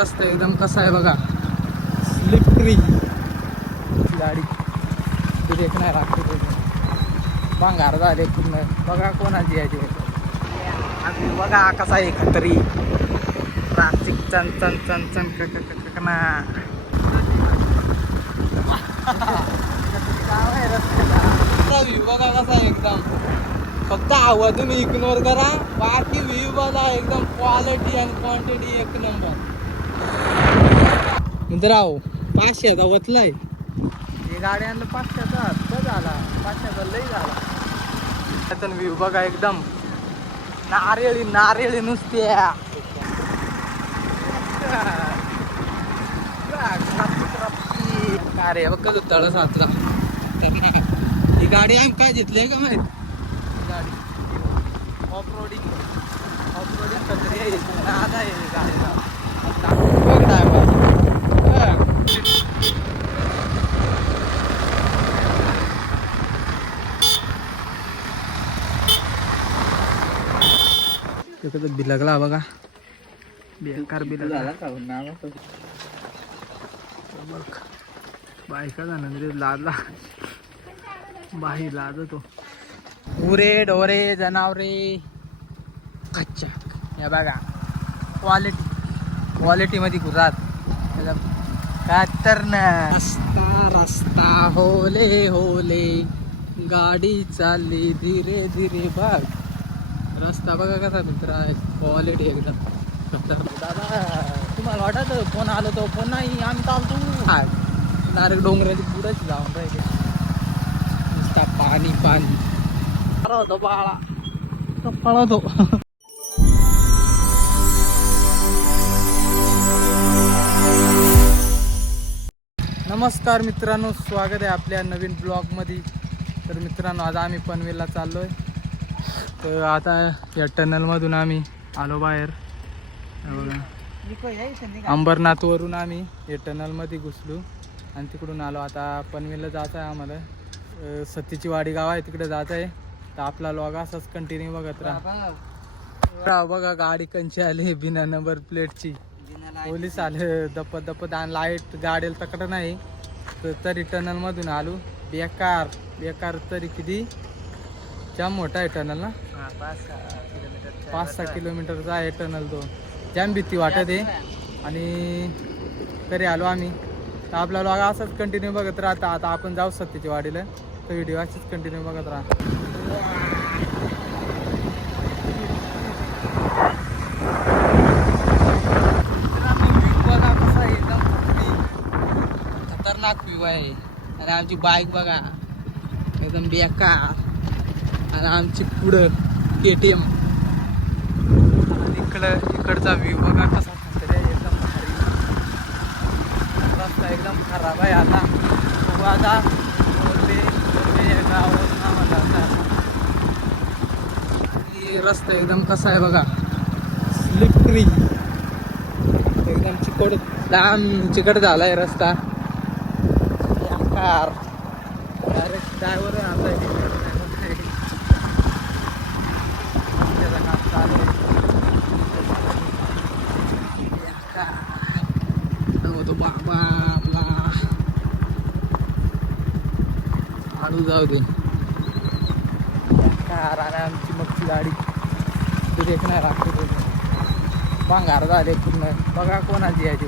मस्त एकदम कसं आहे बघा. स्लिपरी गाडी. तू देख नाही लागते भांगार झाले पूर्ण. बघा कोणाची याची आम्ही बघा कसा आहे खतरी ट्राफिक चन चन चन चन क क क क- क ना. व्ह्यू बघा कसा आहे एकदम. फक्त हवा तुम्ही इग्नोर करा. बाकी व्ह्यू बघा एकदम क्वालिटी आणि क्वांटिटी एक नंबर मित्राओ पाचशेचा वतलाय. हे गाडी आणलं पाचशेचा तो झाला. पाचशेचा लई झाला. त्यातून व्ह्यू बघा एकदम. नारळी नारळी नुसत्या अरे बघ कसं तळ साचला ही गाडी आम्ही काय घेतली का माहीत? गाडी. ऑफ रोडिंग ऑफ रोडिंग कचरी आहे गाडीला बघ driver. बघ. तिकडं बिलगला बघा. बेकार बिलगला बघ. बायका जाणार रे लादला बाई लादतो उरे डोरे जनावरे. कच्चा. या बघा. क्वालिटी क्वालिटी मध्ये गुरात. कातर रस्ता रस्ता होले होले. गाडी चालली धीरे धीरे बघ रस्ता बघा कसा मित्र आहे क्वालिटी एकदम. दादा तुम्हाला वाटत फोन आलो तो फोन नाही आम्ही चालतो हा डायरेक्ट डोंगराची पुढंच जाऊन राहिले. नुसता पाणी पाणी. पळवतो बाळा. तो पळवतो नमस्कार मित्रांनो स्वागत आहे आपल्या नवीन ब्लॉगमध्ये तर मित्रांनो आज आम्ही पनवेलला चाललो आहे तर आता या टनलमधून आम्ही आलो बाहेर. अंबरनाथवरून आम्ही या टनलमध्ये घुसलो आणि तिकडून आलो. आता पनवेलला जायचं आहे आम्हाला. सतीची वाडी गाव आहे तिकडे जायचं आहे. तर आपला लॉग असाच कंटिन्यू बघत राहा. बघा गाडी कंची आली बिना नंबर प्लेटची पोलीस आले दपत दपत आणि लाइट गाडीला तकड नाही. तर तरी टनलमधून आलो. बेकार बेकार तरी किती? जाम मोठा आहे टनल ना? पाच सहा किलोमीटरचा आहे टनल तो. जाम भीती वाटत आहे. आणि तरी आलो आम्ही. तर आपला लॉग असाच कंटिन्यू बघत राहता. आता आपण जाऊ सत्तेची वाडीला. तर व्हिडिओ अशीच कंटिन्यू बघत राहा. बघा कसा आहे एकदम खतरनाक व्ह्यू आहे. आणि आमची बाईक बघा. एकदम बेकार. आणि आमची पुढं के टी एम इकडं इकडचा व्ह्यू बघा कसा खतरे आहे, एकदम भारी. रस्ता एकदम खराब आहे आता. बघू आता. रस्ता एकदम कसा आहे बघा. स्लिपरी एकदम चिकट लांब चिकट झालाय रस्ता. कार. डायरेक्ट ड्रायव्हर आता काम चालू आहे तो बाबा आपला हळू जाऊ दे कार आमची मगची गाडी तू देख नाही लागते ते भांगार झाले पूर्ण बघा कोणाची याची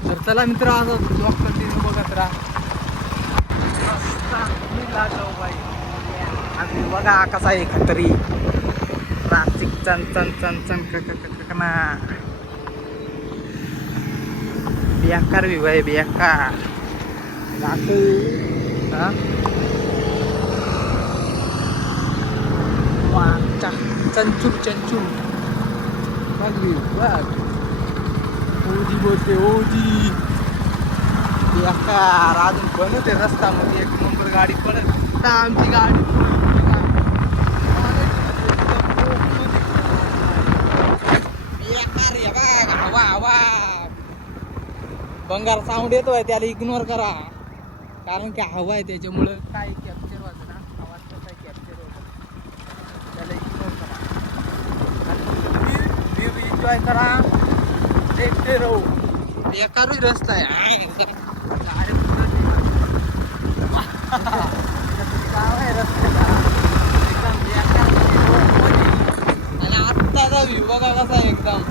तर चला मित्र असं ब्लॉग कंटिन्यू बघत राहा रस्ता बाई. बघा कसा आहे खतरी ट्राफिक चन चन चन चन क क क क- क ना बेकार व्ह्यू आहे बेकार दाखवू हा? वाचा. चंचूर चंचूर. बघ व्ह्यू बघ. ओजी बोलते ओजी. बेकार अजून बनवते रस्त्यामध्ये. एक नंबर गाडी पडत आता आमची गाडी बेकार आहे. बघ. हवा हवा बंगार साऊंड येतोय त्याला इग्नोर करा. कारण की हवा आहे त्याच्यामुळं. काय कॅप्चर व्हायचं ना? आवाज कसा कॅप्चर होतो त्याला इग्नोर करा. एन्जॉय करा. एकटे राहू. एकारूच रस्ता आहे. एकदम आत्ताचा एकदम.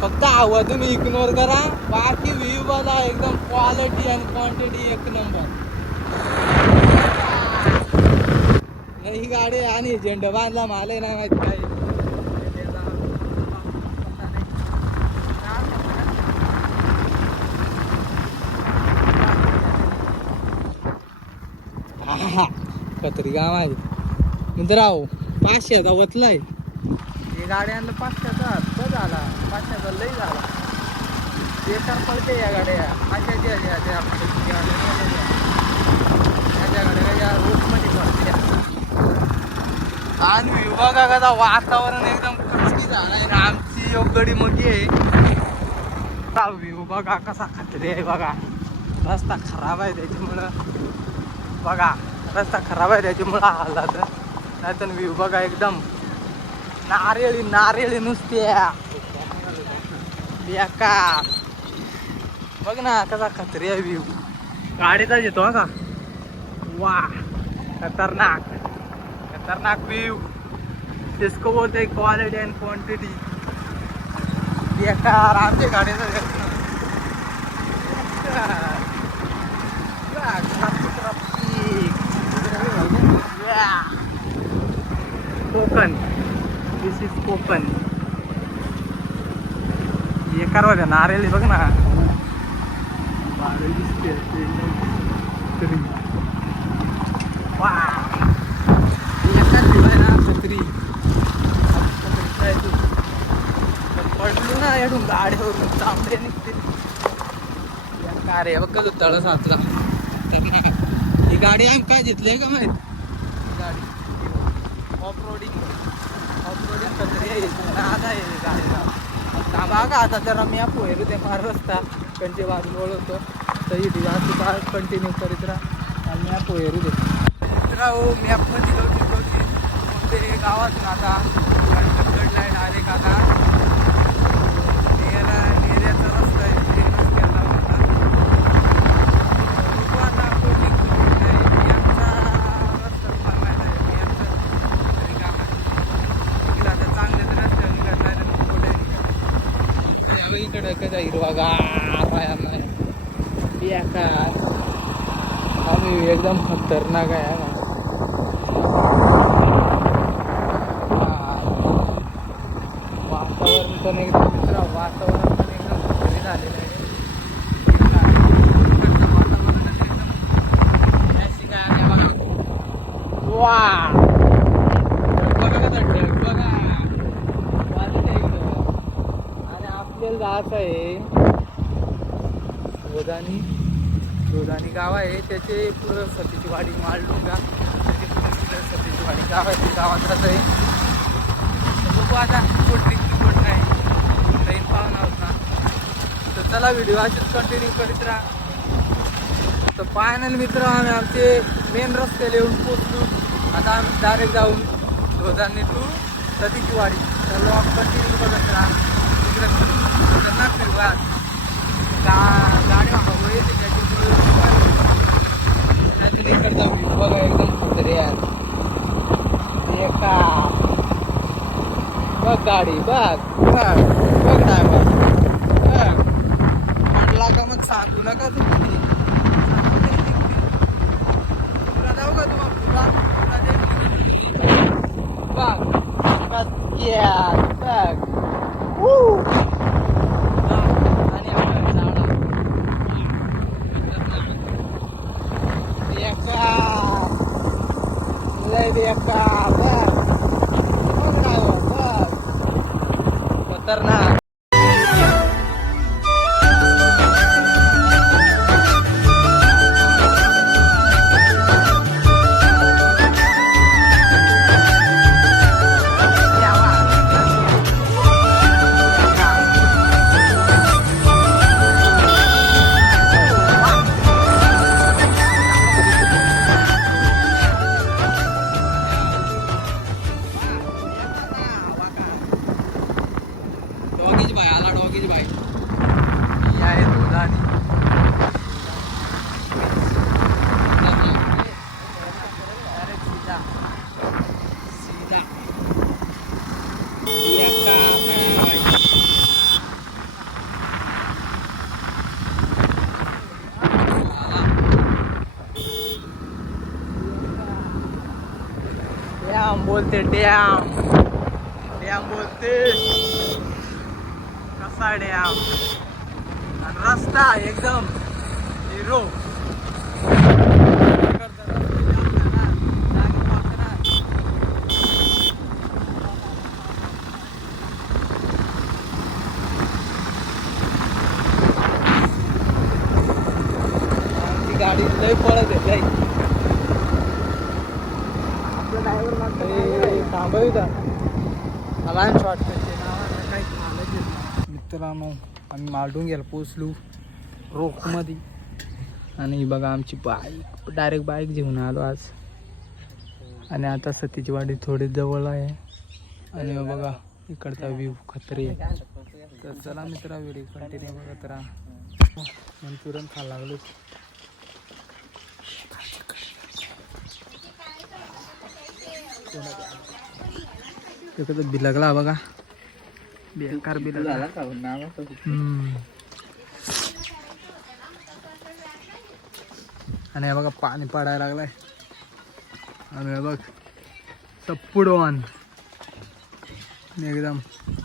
फक्त हवा तुम्ही इग्नोर करा. बाकी व्ह्यू बघा एकदम क्वालिटी आणि क्वांटिटी एक नंबर ही गाडी आणि झेंडा बांधला माले ना माहीत काय कतरी गाव आहे. मित्राव पाचशेचा वतलाय हे गाडी आणलं पाचशेचा तो झाला. पाचशेचा लई झाला. बेकार पडते या गाड्या. अशाच्या ज्या गाड्या या रोडमध्ये पडते. आणि बघा कसा वातावरण एकदम खचकी झालं ना आमची योगडी मोठी आहे. व्ह्यू बघा कसा खात्री आहे बघा. रस्ता खराब आहे त्याच्यामुळं. बघा रस्ता खराब आहे त्याच्यामुळं आला तर. नाहीतर व्ह्यू बघा एकदम नारळी नारळी नुसत्या बेकार. बघ ना कसा खतरी आहे व्ह्यू गाडीचा येतो हा का? वा खतरनाक. खतरनाक व्ह्यू इसको बोलते क्वालिटी अँड क्वांटिटी बेकार आमच्या गाडीचा कोकण. दिस इज कोकण एकार होत्या नारेली बघ ना. दिसते ना छत्री. पडलो ना याडून गाडीवरून तांबडे निघते. का रे बघ तू तळ साचला ही गाडी आम्ही काय घेतली का माहीत? ही गाडी. ऑफ रोडिंग रोडिंग थांबा का आता जरा मी पोहेरू ते फार रस्ता कंचे बाजून वळवतो तर ही दिवस कंटिन्यू करीत राहा आणि मी पोहेरू दे मित्रा मी आपण गवती गवती गावातून आता गड लाईन आले का आता याला एरियाचा रस्ता आहे ते रस्त्याला होता बघू आता कोणी कोणी नाही यांचा रस्ता सांगायला आहे मी यांचा तरी काम आहे तिला आता चांगल्याच रस्त्यावर निघायला आहे ना पुढे यावेळी इकडे कसा हिरवागार आहे बेकार आम्ही एकदम खतरनाक आहे हा. वातावरण पण एकदम मित्र वातावरण पण एकदम भारी झालेलं आहे इकडचं वातावरणच एकदम ऐशी काय आहे बघा. वा ढग बघा कसं ढग बघा वाजत आहे एकदम. आणि आपल्याला जायचं आहे. गोदानी गोदानी गाव आहे. त्याचे पुढं सतीची वाडी माळडोंगा त्याचे पुढं सतीची वाडी गाव आहे. ते गावात राहत आहे बघू आता कोण ट्रिप कोण नाही. ट्रेन पाहुणा ना. तर चला व्हिडिओ असेच कंटिन्यू करीत राहा. तर फायनल मित्र आम्ही आमचे मेन रस्त्याला येऊन पोचलो आता आम्ही डायरेक्ट जाऊन गोदानी टू सतीची वाडी. तर लॉक कंटिन्यू करत राहा तिकडे खतरनाक व्ह्यू आहे आज. गा गाडी हवं येते त्याची त्यातून इकडचा व्ह्यू बघा एकदम सुंदर आहे आज एका बघ गाडी बघ. बघ बघ ड्रायव्हर बघ. म्हटला का मग सांगू? नका तुम्ही बोलते डॅम. डॅम बोलते. कसा डॅम? रस्ता एकदम हिरो ती गाडी लय पळत आहे लय. ए, थांबव इथं. मला आणि शॉर्टकटचे नाव आहे, काही knowledge येत नाही. मित्रांनो आम्ही मालडोंग्याला पोचलो रोखमध्ये आणि बघा आमची बाईक डायरेक्ट बाईक घेऊन आलो आज. आणि आता सतीची वाडी थोडी जवळ आहे. आणि बघा इकडचा व्ह्यू खत्री. आहे तर चला मित्रा व्हिडिओ कंटिन्यू बघत राहा. मंचुरियन खा लागलो तिकडं बिलगला बघा. बेकार बिलगला. हम्म. आणि हे बघा पाणी पडायला लागलाय. आणि हे बघ आणि एकदम.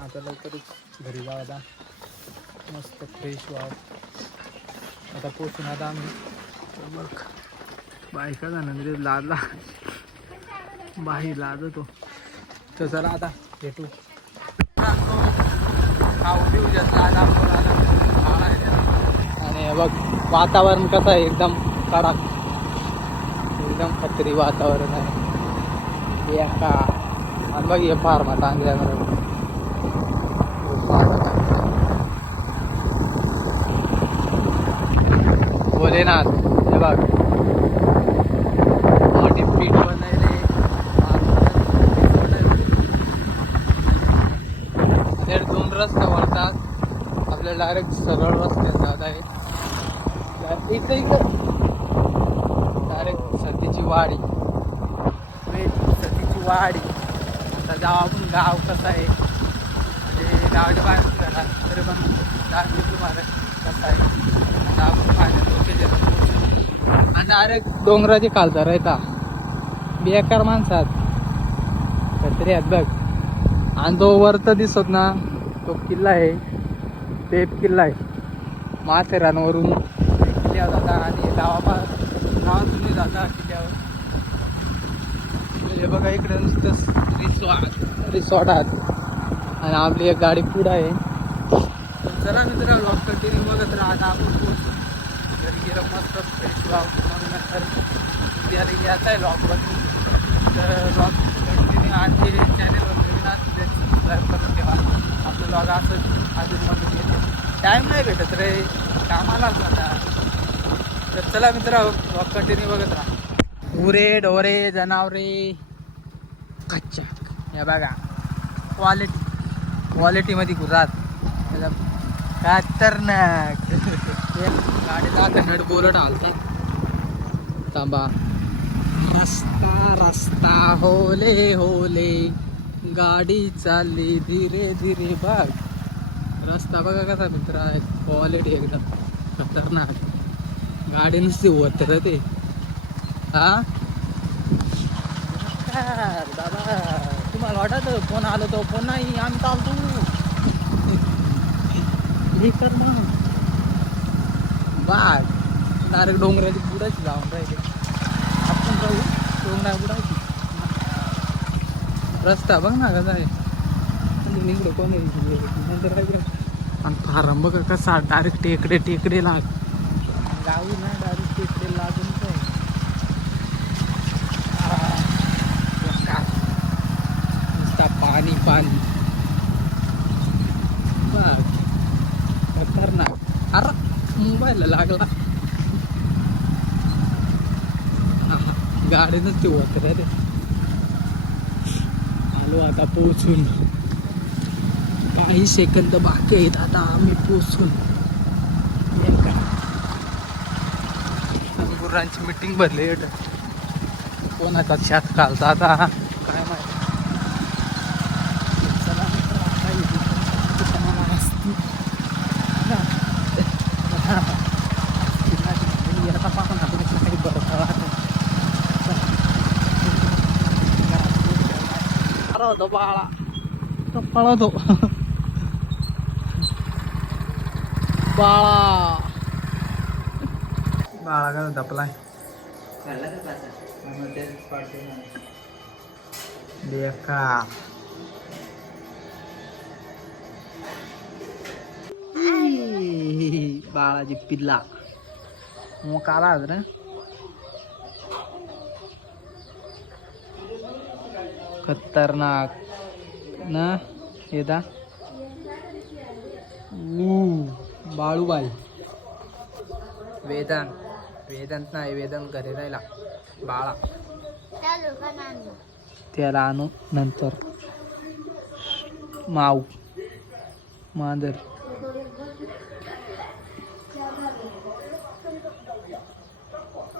आता लवकरच घरी जाऊ आता. मस्त फ्रेश व्हाव आता पोचून आता आम्ही. बघ बायका जाणार लादला बाहेर लाजतो. तर चला आता भेटू. आणि बघ वातावरण कसं आहे एकदम कडक. एकदम खत्री वातावरण आहे. एका आणि बघ हे फार्मा चांगल्या भोलेनाथ हे बघ मोठी पीठ बनवले आणि दोन रस्ते वळतात आपल्याला डायरेक्ट सरळ रस्त्यात जात आहे. इकडे इकडे डायरेक्ट सतीची वाडी. म्हणजे सतीची वाडी. आता जाऊ आपण गाव कसं आहे? ते गावच्या बाहेर झाला तरी पण दाखवतो तुम्हाला कसं आहे? आता आपण पाहिलं लोकेशन आणि डायरेक्ट डोंगराचे खालचा राहता बेकार माणसात. तरी आहेत बघ. आणि तो वरत दिसत ना तो किल्ला आहे. पेप किल्ला आहे. माथेरानवरून किल्ल्यावर जाता आणि गावापा गावातून जाता किल्ल्यावर. म्हणजे बघा इकडे नुसतं रिसॉर्ट रिसॉर्ट आहात. आणि आपली एक गाडी पुढं आहे. चला मित्र लॉक कंटिन्यू बघत राहा. आता आपण घरी गेलं मस्त फ्रेश व्हा मग नंतर घरी आहे लॉक तर लॉक कंटिन्यू आणि चॅनलवर नवीन असते सबस्क्राईब करून ठेवा आपलं लॉग असं अजून मध्ये येते टाईम नाही भेटत रे. कामालाच आता. तर चला मित्र कंटिन्यू बघत राहा. उरे डोरे जनावरे. कच्चा. या बघा. क्वालिटी क्वालिटीमध्ये गुजरात. त्याला खतरनाक. गाडीला हेड बोलट आलता थांबा. रस्ता रस्ता. होले होले. गाडी चालली. धीरे धीरे. बघ. रस्ता बघा कसा मित्र आहे. क्वालिटी एकदम खतरनाक गाडी नुसती होत रे ते. हा? दादा. तुम्हाला वाटत फोन आलो तो फोन नाही आम्ही चालतो हे कर ना. बाग डायरेक्ट डोंगराची बुडायची जाऊन राहिले. आपण जाऊ. डोंगरा बुडायची रस्ता बघ ना कसा आहे. म्हणजे कोण नंतर काय आणि फारम बघा कसा डायरेक्ट टेकडे टेकडे लाग. गावी ना डायरेक्ट टेकडे लागून काय? काय? नुसता पाणी पाणी. बघ खतरनाक. अरे मोबाईल लागला. गाडीनच ते होत रे. आलो आता पोहोचून. काही सेकंद बाकी आहेत आता आम्ही पोचून गुरांची मिटिंग भरली आहे. कोणाचा शात घालता आता काय माहिती चला मित्र, आता इथे तुम्हाला असती. आता पाहून आपण काही बरं होतो बाळा तो पळतो बाळा बाळा काय धपलाय बेकार ई, बाळाची पिल्ला मग काला रे खतरनाक ना येता ऊ, बाळूबाई. वेदांत. वेदांत नाही वेदांत घरी राहिला. बाळा. त्याला आणू नंतर. माऊ. मांजर.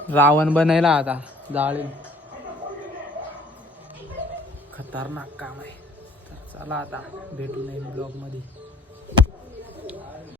रावण बनायला आता जाळे खतरनाक काम आहे. तर चला आता भेटू नये ब्लॉगमध्ये